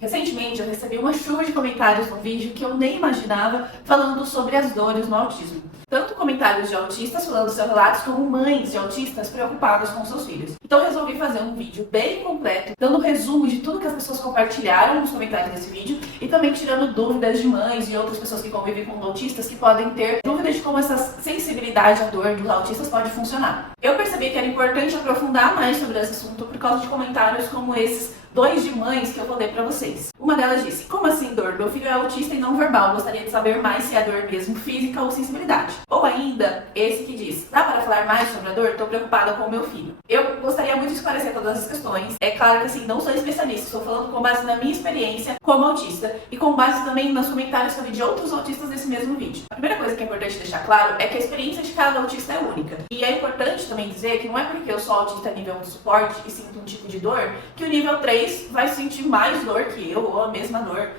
Recentemente eu recebi uma chuva de comentários no vídeo que eu nem imaginava falando sobre as dores no autismo. Tanto comentários de autistas falando seus relatos, como mães de autistas preocupadas com seus filhos. Então resolvi fazer um vídeo bem completo, dando um resumo de tudo que as pessoas compartilharam nos comentários desse vídeo e também tirando dúvidas de mães e outras pessoas que convivem com autistas que podem ter dúvidas de como essa sensibilidade à dor dos autistas pode funcionar. Eu percebi que era importante aprofundar mais sobre esse assunto por causa de comentários como esses 2 de mães que eu vou ler pra vocês. Uma delas disse: como assim dor? Meu filho é autista e não verbal, gostaria de saber mais se é dor mesmo física ou sensibilidade. Ou ainda, esse que diz: dá para falar mais sobre a dor? Tô preocupada com o meu filho. Eu gostaria muito de esclarecer todas as questões. É claro que assim, não sou especialista, estou falando com base na minha experiência como autista e com base também nos comentários que eu vi de outros autistas nesse mesmo vídeo. A primeira coisa que é importante deixar claro é que a experiência de cada autista é única. E é importante também dizer que não é porque eu sou autista nível 1 de suporte e sinto um tipo de dor, que o nível 3 vai sentir mais dor que eu, ou a mesma dor.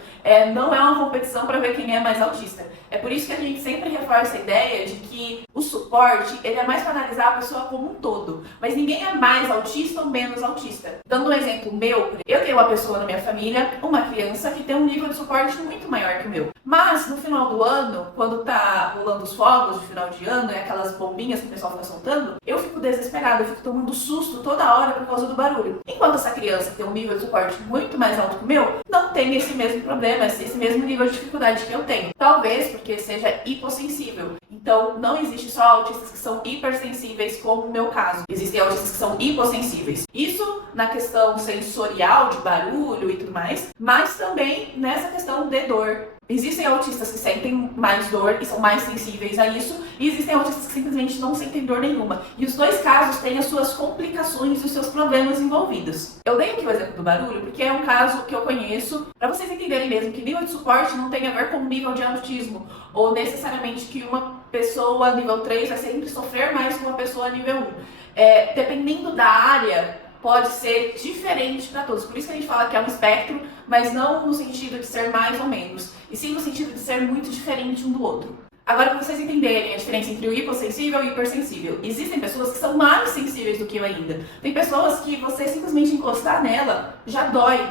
Não é uma competição para ver quem é mais autista. É por isso que a gente sempre reforça a ideia de que o suporte ele é mais para analisar a pessoa como um todo. Mas ninguém é mais autista ou menos autista. Dando um exemplo meu, eu tenho uma pessoa na minha família, uma criança, que tem um nível de suporte muito maior que o meu. Mas no final do ano, quando tá rolando os fogos de final de ano e aquelas bombinhas que o pessoal fica soltando, eu fico desesperada, eu fico tomando susto toda hora por causa do barulho. Enquanto essa criança que tem um nível de suporte muito mais alto que o meu, não tem esse mesmo problema, esse mesmo nível de dificuldade que eu tenho. Talvez porque seja hipossensível. Então, não existe só autistas que são hipersensíveis, como o meu caso. Existem autistas que são hipossensíveis. Isso na questão sensorial, de barulho e tudo mais, mas também nessa questão de dor. Existem autistas que sentem mais dor e são mais sensíveis a isso, e existem autistas que simplesmente não sentem dor nenhuma. E os dois casos têm as suas complicações e os seus problemas envolvidos. Eu dei aqui o exemplo do barulho porque é um caso que eu conheço, para vocês entenderem mesmo que nível de suporte não tem a ver com nível de autismo, ou necessariamente que uma pessoa nível 3 vai sempre sofrer mais que uma pessoa nível 1. Dependendo da área, pode ser diferente para todos. Por isso que a gente fala que é um espectro, mas não no sentido de ser mais ou menos, e sim no sentido de ser muito diferente um do outro. Agora, para vocês entenderem a diferença entre o hipossensível e o hipersensível, existem pessoas que são mais sensíveis do que eu ainda. Tem pessoas que você simplesmente encostar nela já dói.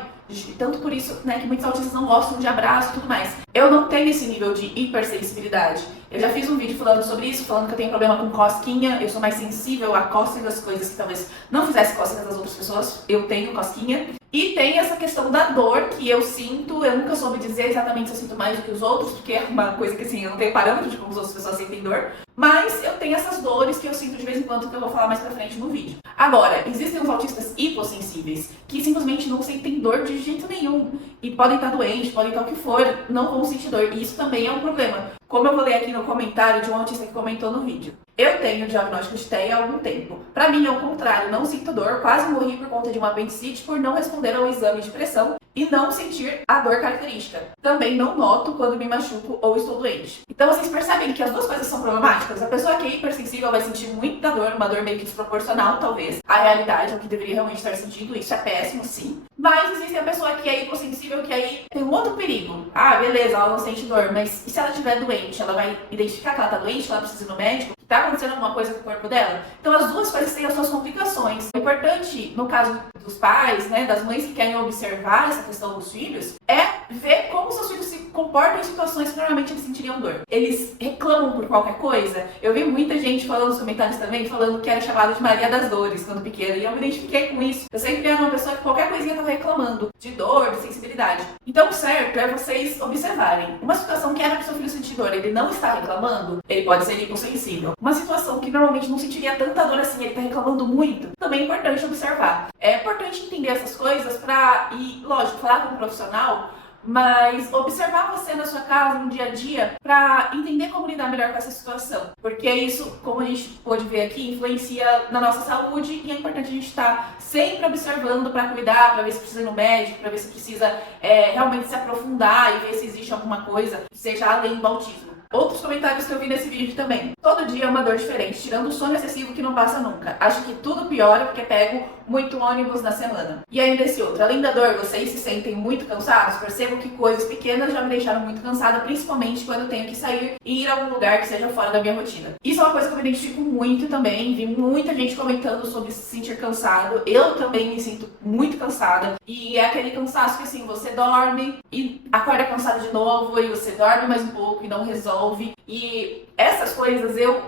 Tanto por isso, que muitos autistas não gostam de abraço e tudo mais. Eu não tenho esse nível de hipersensibilidade. Eu já fiz um vídeo falando sobre isso, falando que eu tenho problema com cosquinha. Eu sou mais sensível a cócegas, coisas que talvez não fizesse cócegas das outras pessoas. Eu tenho cosquinha. E tem essa questão da dor que eu sinto. Eu nunca soube dizer exatamente se eu sinto mais do que os outros, porque é uma coisa que assim, eu não tenho parâmetro de como as outras pessoas sentem dor. Mas eu tenho essas dores que eu sinto de vez em quando, que eu vou falar mais pra frente no vídeo. Agora, existem os autistas hipossensíveis, que simplesmente não sentem dor de jeito nenhum. E podem estar doentes, podem estar o que for, não vão sentir dor. E isso também é um problema. Como eu vou ler aqui no comentário de um autista que comentou no vídeo. Eu tenho diagnóstico de TEA há algum tempo. Pra mim, ao contrário, não sinto dor, quase morri por conta de uma apendicite por não responder ao exame de pressão e não sentir a dor característica. Também não noto quando me machuco ou estou doente. Então vocês percebem que as duas coisas são problemáticas? A pessoa que é hipersensível vai sentir muita dor, uma dor meio que desproporcional, talvez, à realidade, ao que deveria realmente estar sentindo. Isso é péssimo, sim. Mas existe a pessoa que é hipossensível, que aí tem um outro perigo. Ah, beleza, ela não sente dor, mas e se ela estiver doente? Ela vai identificar que ela está doente, que ela precisa ir no médico? Que está acontecendo alguma coisa com o corpo dela? Então as duas coisas têm as suas complicações. O importante, no caso dos pais, das mães que querem observar essa questão dos filhos, é ver como seus filhos se comportam em situações que normalmente eles sentiriam dor. Eles reclamam por qualquer coisa. Eu vi muita gente falando nos comentários também, falando que era chamada de Maria das Dores quando pequena, e eu me identifiquei com isso. Eu sempre era uma pessoa que qualquer coisinha estava reclamando de dor, de sensibilidade. Então o certo é vocês observarem. Uma situação que era para o seu filho sentir dor, ele não está reclamando, ele pode ser hipossensível. Uma situação que normalmente não sentiria tanta dor assim, ele está reclamando muito, também é importante observar. É importante entender essas coisas para, e lógico, falar com um profissional, mas observar você na sua casa, no dia a dia, para entender como lidar melhor com essa situação. Porque isso, como a gente pôde ver aqui, influencia na nossa saúde e é importante a gente estar sempre observando para cuidar, para ver se precisa ir no médico, para ver se precisa realmente se aprofundar e ver se existe alguma coisa que seja além do autismo. Outros comentários que eu vi nesse vídeo também. Todo dia é uma dor diferente, tirando o sono excessivo que não passa nunca. Acho que tudo piora porque pego muito ônibus na semana. E ainda esse outro, além da dor, vocês se sentem muito cansados? Percebo que coisas pequenas já me deixaram muito cansada, principalmente quando eu tenho que sair e ir a algum lugar que seja fora da minha rotina. Isso é uma coisa que eu me identifico muito também, vi muita gente comentando sobre se sentir cansado. Eu também me sinto muito cansada, e é aquele cansaço que assim, você dorme e acorda cansado de novo, e você dorme mais um pouco e não resolve. E essas coisas eu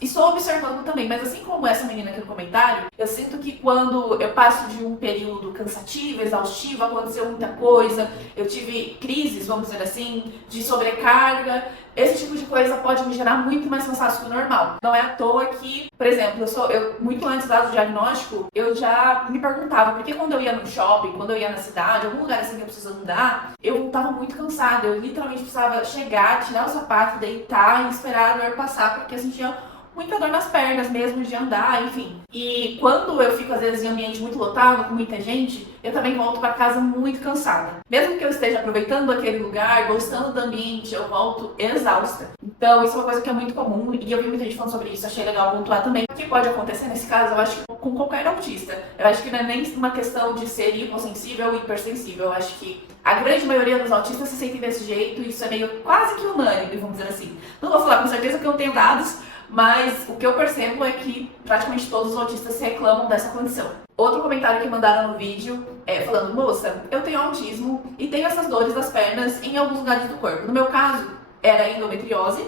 estou observando também, mas assim como essa menina aqui no comentário, eu sinto que quando eu passo de um período cansativo, exaustivo, aconteceu muita coisa, eu tive crises, vamos dizer assim, de sobrecarga, esse tipo de coisa pode me gerar muito mais cansaço que o normal. Não é à toa que, por exemplo, muito antes do diagnóstico, eu já me perguntava por que quando eu ia no shopping, quando eu ia na cidade, algum lugar assim que eu preciso andar, eu tava muito cansada, eu literalmente precisava chegar, tirar o sapato, deitar e esperar a dor passar, porque eu sentia muita dor nas pernas mesmo de andar, enfim. E quando eu fico às vezes em ambiente muito lotado, com muita gente, eu também volto para casa muito cansada. Mesmo que eu esteja aproveitando aquele lugar, gostando do ambiente, eu volto exausta. Então isso é uma coisa que é muito comum, e eu vi muita gente falando sobre isso, achei legal pontuar também. O que pode acontecer nesse caso, eu acho que com qualquer autista. Eu acho que não é nem uma questão de ser hipossensível ou hipersensível, eu acho que a grande maioria dos autistas se sentem desse jeito, e isso é meio quase que unânime, vamos dizer assim. Não vou falar com certeza que eu não tenho dados, mas o que eu percebo é que praticamente todos os autistas reclamam dessa condição. Outro comentário que mandaram no vídeo é falando: moça, eu tenho autismo e tenho essas dores das pernas em alguns lugares do corpo. No meu caso, era endometriose,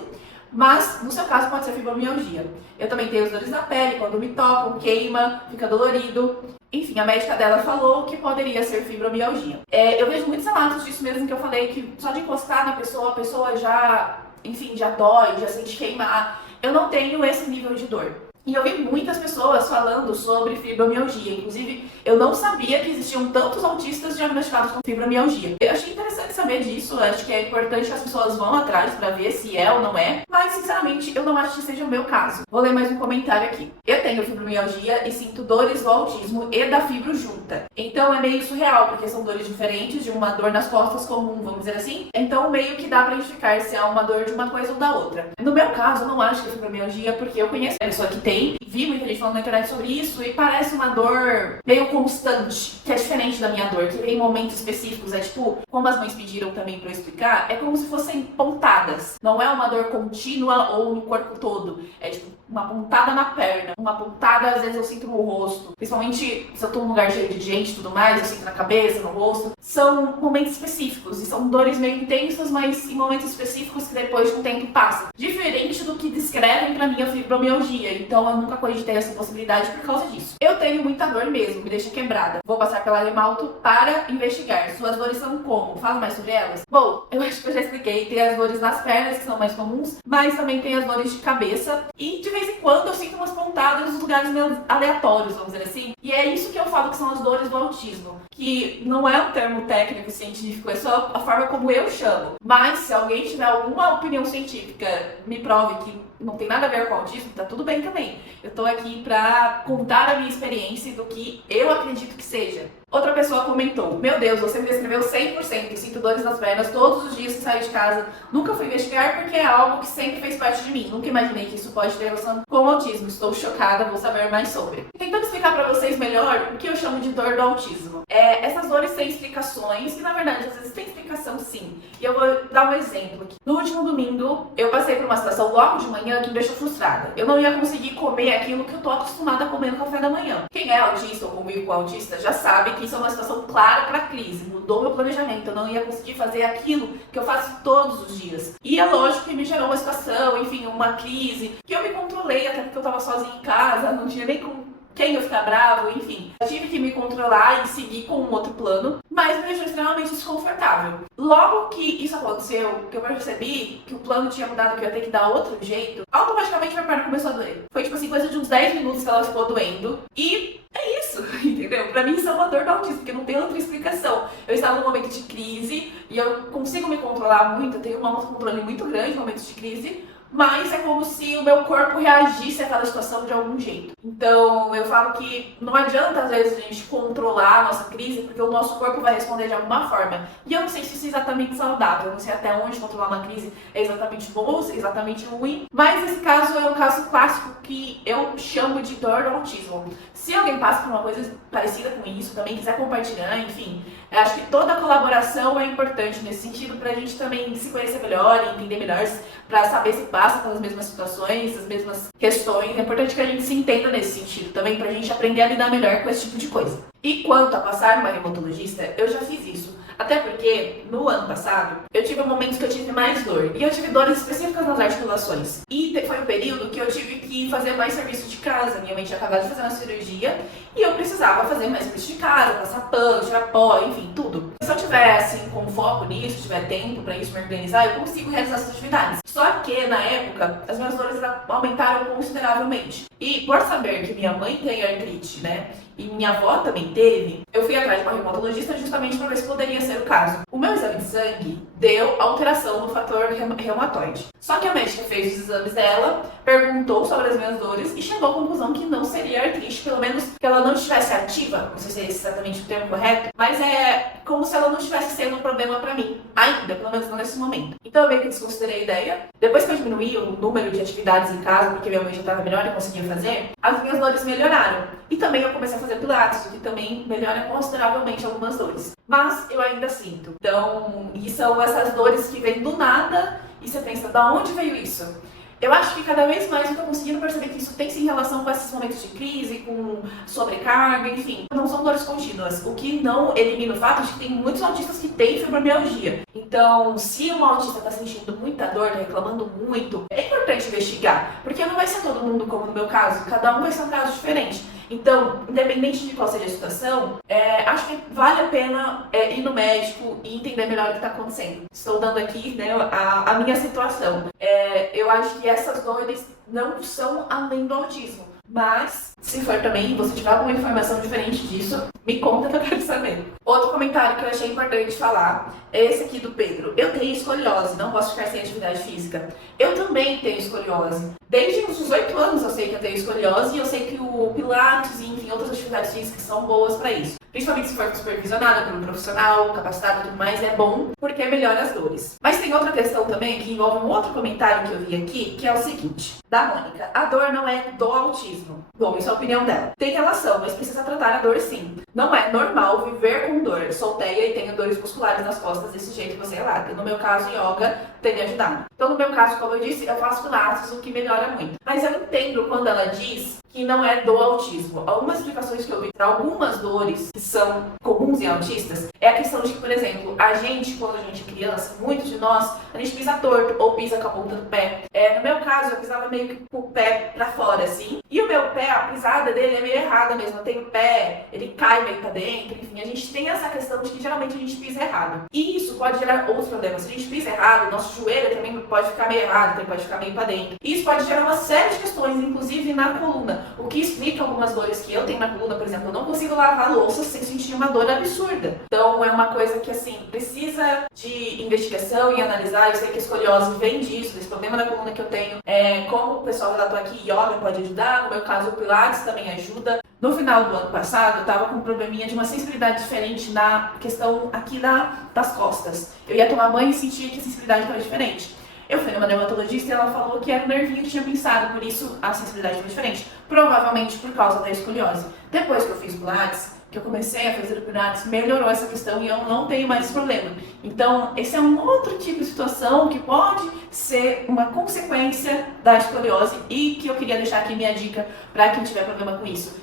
mas no seu caso pode ser fibromialgia. Eu também tenho as dores na pele, quando me tocam, queima, fica dolorido. Enfim, a médica dela falou que poderia ser fibromialgia. Eu vejo muitos relatos disso mesmo, que eu falei que só de encostar na pessoa, a pessoa já, enfim, já dói, já sente queimar. Eu não tenho esse nível de dor. E eu vi muitas pessoas falando sobre fibromialgia. Inclusive, eu não sabia que existiam tantos autistas diagnosticados com fibromialgia. Eu achei interessante saber disso. Acho que é importante que as pessoas vão atrás para ver se é ou não é. Mas, sinceramente, eu não acho que seja o meu caso. Vou ler mais um comentário aqui. Eu tenho fibromialgia e sinto dores do autismo e da fibro junta. Então, é meio surreal, porque são dores diferentes de uma dor nas costas comum, vamos dizer assim. Então, meio que dá para identificar se é uma dor de uma coisa ou da outra. No meu caso, eu não acho que é fibromialgia, porque eu conheço a pessoa que tem. Vi muita gente falando na internet sobre isso, e parece uma dor meio constante, que é diferente da minha dor, que vem em momentos específicos. É tipo, como as mães pediram também pra eu explicar, é como se fossem pontadas. Não é uma dor contínua ou no corpo todo. É tipo uma pontada na perna, uma pontada às vezes eu sinto no rosto. Principalmente se eu tô num lugar cheio de gente e tudo mais, eu sinto na cabeça, no rosto. São momentos específicos, e são dores meio intensas, mas em momentos específicos que depois de um tempo passa. Diferente do que descrevem pra mim a fibromialgia. Então eu nunca cogitei essa possibilidade por causa disso. Eu tenho muita dor mesmo, me deixa quebrada. Vou passar pela Lemalto para investigar. Suas dores são como? Fala mais sobre elas? Bom, eu acho que eu já expliquei. Tem as dores nas pernas, que são mais comuns, mas também tem as dores de cabeça. E de vez em quando eu sinto umas pontadas nos lugares meio aleatórios, vamos dizer assim. E é isso que eu falo que são as dores do autismo. Que não é um termo técnico científico, é só a forma como eu chamo. Mas se alguém tiver alguma opinião científica, me prove que não tem nada a ver com autismo, tá tudo bem também. Eu tô aqui pra contar a minha experiência do que eu acredito que seja. Outra pessoa comentou: meu Deus, você me descreveu 100%, sinto dores nas pernas todos os dias que saio de casa. Nunca fui investigar porque é algo que sempre fez parte de mim. Nunca imaginei que isso pode ter relação com o autismo. Estou chocada, vou saber mais sobre. Tentando explicar pra vocês melhor o que eu chamo de dor do autismo. Essas dores têm explicações, e na verdade às vezes tem explicação sim. E eu vou dar um exemplo aqui. No último domingo, eu passei por uma situação logo de manhã que me deixou frustrada. Eu não ia conseguir comer aquilo que eu tô acostumada a comer no café da manhã. Quem é autista ou convive com autista já sabe que isso é uma situação clara para crise. Mudou meu planejamento. Eu não ia conseguir fazer aquilo que eu faço todos os dias. E é lógico que me gerou uma situação, enfim, uma crise, que eu me controlei até porque eu tava sozinha em casa, não tinha nem com quem eu ficar bravo, enfim. Eu tive que me controlar e seguir com um outro plano, mas me deixou extremamente desconfortável. Logo que isso aconteceu, que eu percebi que o plano tinha mudado, que eu ia ter que dar outro jeito, automaticamente minha perna começou a doer. Foi tipo assim, coisa de uns 10 minutos que ela ficou doendo. E é isso, entendeu? Pra mim isso é uma dor do autismo, porque não tem outra explicação. Eu estava num momento de crise e eu consigo me controlar muito, eu tenho um autocontrole muito grande em momentos de crise, mas é como se o meu corpo reagisse àquela situação de algum jeito. Então, eu falo que não adianta, às vezes, a gente controlar a nossa crise, porque o nosso corpo vai responder de alguma forma. E eu não sei se isso é exatamente saudável, eu não sei até onde controlar uma crise é exatamente bom ou se é exatamente ruim, mas esse caso é um caso clássico que eu chamo de dor do autismo. Se alguém passa por uma coisa parecida com isso, também quiser compartilhar, enfim, eu acho que toda colaboração é importante nesse sentido pra gente também se conhecer melhor e entender melhor, pra saber se passa pelas mesmas situações, as mesmas questões. É importante que a gente se entenda nesse sentido também, pra gente aprender a lidar melhor com esse tipo de coisa. E quanto a passar numa reumatologista, eu já fiz isso. Até porque, no ano passado, eu tive momentos que eu tive mais dor. E eu tive dores específicas nas articulações. E foi um período que eu tive que fazer mais serviço de casa. Minha mãe tinha acabado de fazer uma cirurgia e eu precisava fazer mais serviço de casa, passar pano, tirar pó, enfim, tudo. Se eu tiver, assim, com foco nisso, tiver tempo pra isso, me organizar, eu consigo realizar essas atividades. Só que, na época, as minhas dores aumentaram consideravelmente. E por saber que minha mãe tem artrite, né? E minha avó também teve, eu fui atrás de uma reumatologista justamente para ver se poderia ser o caso. O meu exame de sangue deu alteração no fator reumatoide. Só que a médica fez os exames dela, perguntou sobre as minhas dores e chegou à conclusão que não seria artrite, pelo menos que ela não estivesse ativa, não sei se é exatamente o termo correto, mas é como se ela não estivesse sendo um problema para mim, ainda, pelo menos não nesse momento. Então eu meio que desconsiderei a ideia. Depois que eu diminuí o número de atividades em casa, porque minha mãe já estava melhor e conseguia fazer, as minhas dores melhoraram. E também eu comecei a fazer pilates, o que também melhora consideravelmente algumas dores. Mas eu ainda sinto. Então, e são essas dores que vêm do nada e você pensa, da onde veio isso? Eu acho que cada vez mais eu tô conseguindo perceber que isso tem sim relação com esses momentos de crise, com sobrecarga, enfim. Não são dores contínuas, o que não elimina o fato de que tem muitos autistas que têm fibromialgia. Então, se um autista está sentindo muita dor, tá reclamando muito, é importante investigar, porque não vai ser todo mundo como no meu caso, cada um vai ser um caso diferente. Então, independente de qual seja a situação, acho que vale a pena ir no médico e entender melhor o que está acontecendo. Estou dando aqui, né, a minha situação. Eu acho que essas dores não são além do autismo. Mas, se for também, você tiver alguma informação diferente disso, me conta que eu quero saber. Outro comentário que eu achei importante falar é esse aqui do Pedro. Eu tenho escoliose, não posso ficar sem atividade física. Eu também tenho escoliose. Desde os 18 anos eu sei que eu tenho escoliose e eu sei que o pilates e, enfim, outras atividades físicas são boas para isso. Principalmente se for supervisionada por um profissional, capacitado e tudo mais, é bom porque melhora as dores. Mas tem outra questão também que envolve um outro comentário que eu vi aqui, que é o seguinte. Da Mônica, a dor não é do autismo. Bom, isso é a opinião dela. Tem relação, mas precisa tratar a dor sim. Não é normal viver com dor. Sou teia e tenho dores musculares nas costas desse jeito que você relata. No meu caso, yoga tem me ajudado. Então, no meu caso, como eu disse, eu faço pilates, o que melhora muito. Mas eu entendo quando ela diz que não é do autismo. Algumas explicações que eu vi para algumas dores que são comuns em autistas é a questão de que, por exemplo, a gente, quando a gente é criança, muitos de nós, a gente pisa torto ou pisa com a ponta do pé. No meu caso, eu pisava meio que com o pé para fora, assim. E o meu pé, a pisada dele é meio errada mesmo. Eu tenho o pé, ele cai meio para dentro, enfim. A gente tem essa questão de que geralmente a gente pisa errado. E isso pode gerar outros problemas. Se a gente pisa errado, nosso joelho também pode ficar meio errado, também pode ficar meio para dentro. E isso pode gerar uma série de questões, inclusive na coluna. O que explica algumas dores que eu tenho na coluna, por exemplo, eu não consigo lavar louça sem sentir uma dor absurda. Então é uma coisa que, assim, precisa de investigação e analisar. Eu sei que a escoliose vem disso, desse problema na coluna que eu tenho. Como o pessoal relatou aqui, yoga pode ajudar, no meu caso o pilates também ajuda. No final do ano passado, eu tava com um probleminha de uma sensibilidade diferente na questão aqui das costas. Eu ia tomar banho e sentia que a sensibilidade estava diferente. Eu fui numa dermatologista e ela falou que era o nervinho que tinha pinçado, por isso a sensibilidade foi diferente. Provavelmente por causa da escoliose. Depois que eu fiz pilates, que eu comecei a fazer o pilates, melhorou essa questão e eu não tenho mais esse problema. Então, esse é um outro tipo de situação que pode ser uma consequência da escoliose e que eu queria deixar aqui minha dica para quem tiver problema com isso.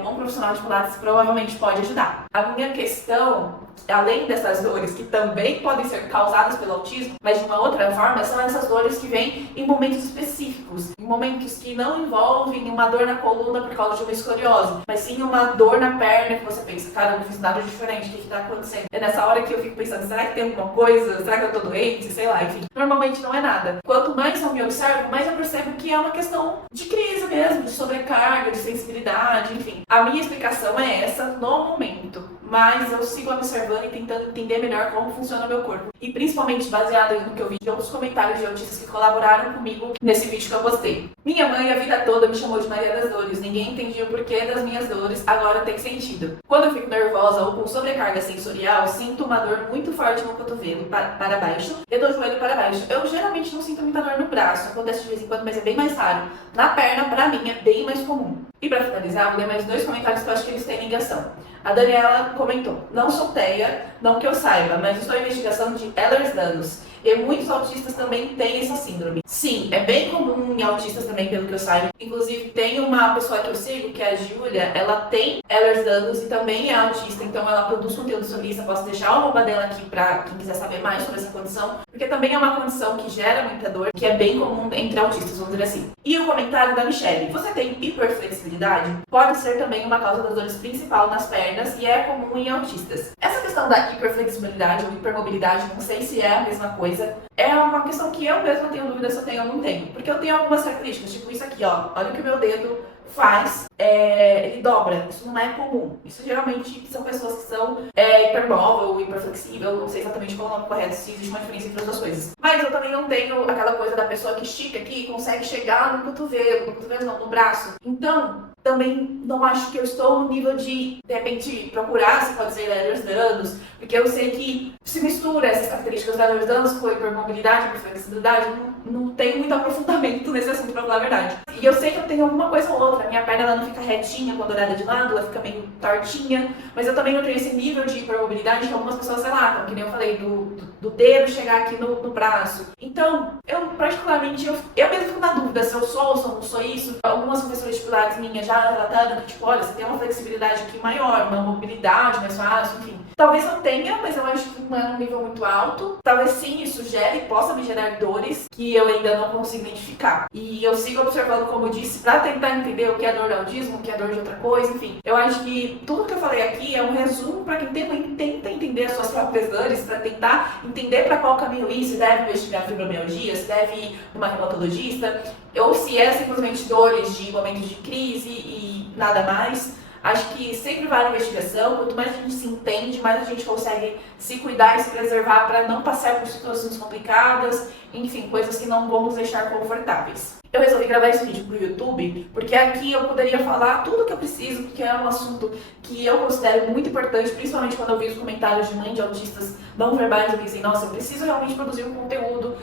Um bom profissional de pilates provavelmente pode ajudar. A minha questão, além dessas dores que também podem ser causadas pelo autismo, mas de uma outra forma, são essas dores que vêm em momentos específicos, em momentos que não envolvem uma dor na coluna por causa de uma escoliose, mas sim uma dor na perna que você pensa, cara, eu não fiz nada diferente, o que está acontecendo? É nessa hora que eu fico pensando, será que tem alguma coisa? Será que eu tô doente? Sei lá, enfim. Normalmente não é nada. Quanto mais eu me observo, mais eu percebo que é uma questão de crise mesmo, de sobrecarga, de sensibilidade, enfim. A minha explicação é essa no momento, mas eu sigo observando e tentando entender melhor como funciona o meu corpo. E principalmente baseado no que eu vi de outros comentários de autistas que colaboraram comigo nesse vídeo que eu postei. Minha mãe a vida toda me chamou de Maria das Dores, ninguém entendia o porquê das minhas dores, agora tem sentido. Quando eu fico nervosa ou com sobrecarga sensorial, sinto uma dor muito forte no cotovelo para baixo e do joelho para baixo. Eu geralmente não sinto muita dor no braço, acontece de vez em quando, mas é bem mais raro. Na perna, pra mim, é bem mais comum. E pra finalizar, vou ler mais 2 comentários que eu acho que eles têm ligação. A Daniela comentou: não sou TEA, não que eu saiba, mas estou em investigação de Ehlers-Danlos. E muitos autistas também têm essa síndrome. Sim, é bem comum em autistas também, pelo que eu saiba. Inclusive, tem uma pessoa que eu sigo, que é a Júlia, ela tem Ehlers-Danlos e também é autista, então ela produz conteúdo sobre isso. Eu posso deixar o arroba dela aqui pra quem quiser saber mais sobre essa condição, porque também é uma condição que gera muita dor, que é bem comum entre autistas, vamos dizer assim. E o comentário da Michelle: você tem hiperflexibilidade? Pode ser também uma causa das dores principal nas pernas e é comum em autistas. Essa questão da hiperflexibilidade ou hipermobilidade, não sei se é a mesma coisa. É uma questão que eu mesma tenho dúvida se eu tenho ou não tenho. Porque eu tenho algumas características, tipo isso aqui, ó. Olha o que o meu dedo faz, ele dobra. Isso não é comum. Isso geralmente são pessoas que são hipermóvel, hiperflexível, não sei exatamente qual é o nome correto, se existe uma diferença entre as duas coisas. Mas eu também não tenho aquela coisa da pessoa que estica aqui e consegue chegar no cotovelo não, no braço. Então, também não acho que eu estou no nível de repente, procurar se pode ser Ehlers-Danlos, porque eu sei que se mistura essas características da Ehlers-Danlos com hipermobilidade, hiperflexibilidade, não tem muito aprofundamento nesse assunto, pra falar a verdade. E eu sei que eu tenho alguma coisa ou outra, a minha perna ela não fica retinha quando olhada de lado, ela fica meio tortinha, mas eu também não tenho esse nível de hipermobilidade que algumas pessoas relatam, que nem eu falei, do dedo chegar aqui no braço. Então, eu particularmente, eu mesmo fico na dúvida se eu sou ou se eu não sou isso. Algumas professoras de pilates minhas já relataram que, tipo, olha, você tem uma flexibilidade aqui maior, uma mobilidade mais fácil, enfim. Talvez eu tenha, mas eu acho que não é num nível muito alto. Talvez sim, isso possa me gerar dores que eu ainda não consigo identificar. E eu sigo observando, como eu disse, pra tentar entender o que é dor de autismo, o que é dor de outra coisa, enfim. Eu acho que tudo que eu falei aqui é um resumo pra quem tenta entender as suas próprias dores, pra tentar entender pra qual caminho ir, se deve investigar fibromialgia, se deve ir numa reumatologista, ou se é simplesmente dores de momentos de crise e nada mais. Acho que sempre vale a investigação. Quanto mais a gente se entende, mais a gente consegue se cuidar e se preservar para não passar por situações complicadas, enfim, coisas que não vão nos deixar confortáveis. Eu resolvi gravar esse vídeo pro YouTube, porque aqui eu poderia falar tudo o que eu preciso, porque é um assunto que eu considero muito importante, principalmente quando eu vi os comentários de mãe de autistas não verbais, eu pensei, nossa, eu preciso realmente produzir um conteúdo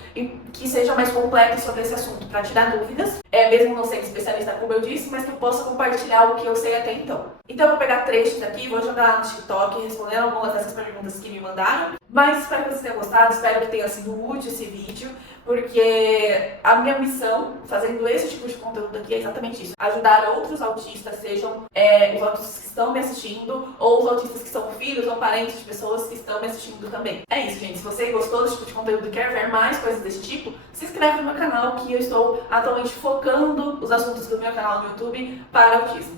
que seja mais completo sobre esse assunto, para tirar dúvidas, mesmo não sendo especialista, como eu disse, mas que eu possa compartilhar o que eu sei até então. Então eu vou pegar trechos aqui, vou jogar no TikTok, respondendo algumas dessas perguntas que me mandaram, mas espero que vocês tenham gostado, espero que tenha sido útil esse vídeo, porque a minha missão, fazendo esse tipo de conteúdo aqui, é exatamente isso. Ajudar outros autistas, sejam os autistas que estão me assistindo, ou os autistas que são filhos ou parentes de pessoas que estão me assistindo também. É isso, gente. Se você gostou desse tipo de conteúdo e quer ver mais coisas desse tipo, se inscreve no meu canal, que eu estou atualmente focando os assuntos do meu canal no YouTube para autismo.